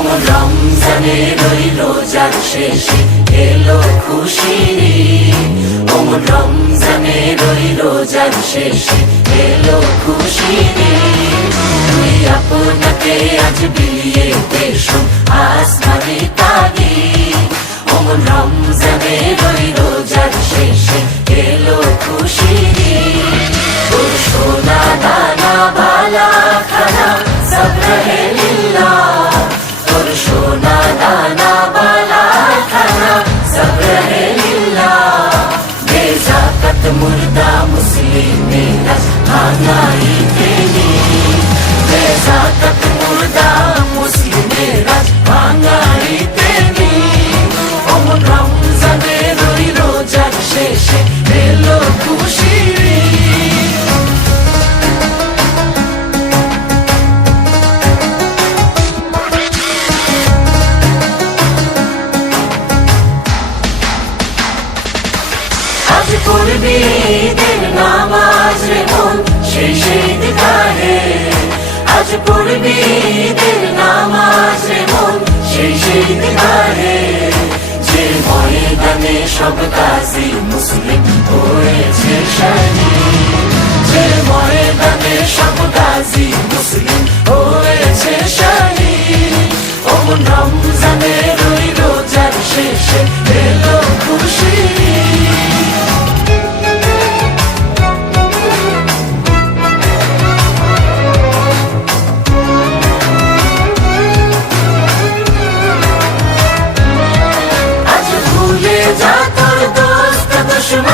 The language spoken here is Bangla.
অমন রমজানের ওই রোজার শেষে এলো খুশির ঈদ। অমন রমজানের ওই রোজার শেষে এলো খুশির ঈদ। তুই আপনাকে আজ বিলিয়ে দেশম আসমানি তাগিদ। অমন রমজানের ওই রোজার শেষে এলো খুশির ঈদ। তোর সোনা দানা বালা খানা সব রহে লিল্লাহ। তোর সোনা দানা বালা খানা সব রহে লিল্লাহ। বেজাকাত মুর্দা মুসলিমেরা ভাঙাই তেনি। বেজাকাত মুর্দা মুসলিমেরা ভাঙাই তেনি। অমন রমজানের ওই রোজার শেষে এলো খুশির ঈদ। আজ পড়বি ঈদের নামাজ রে মন সেই ঈদগাহে। আজ পড়বি ঈদের নামাজ রে মন সেই ঈদগাহে। যে ময়দানে সব গাজী মুসলিম হয়েছে শহীদ। যে ময়দানে সব গাজী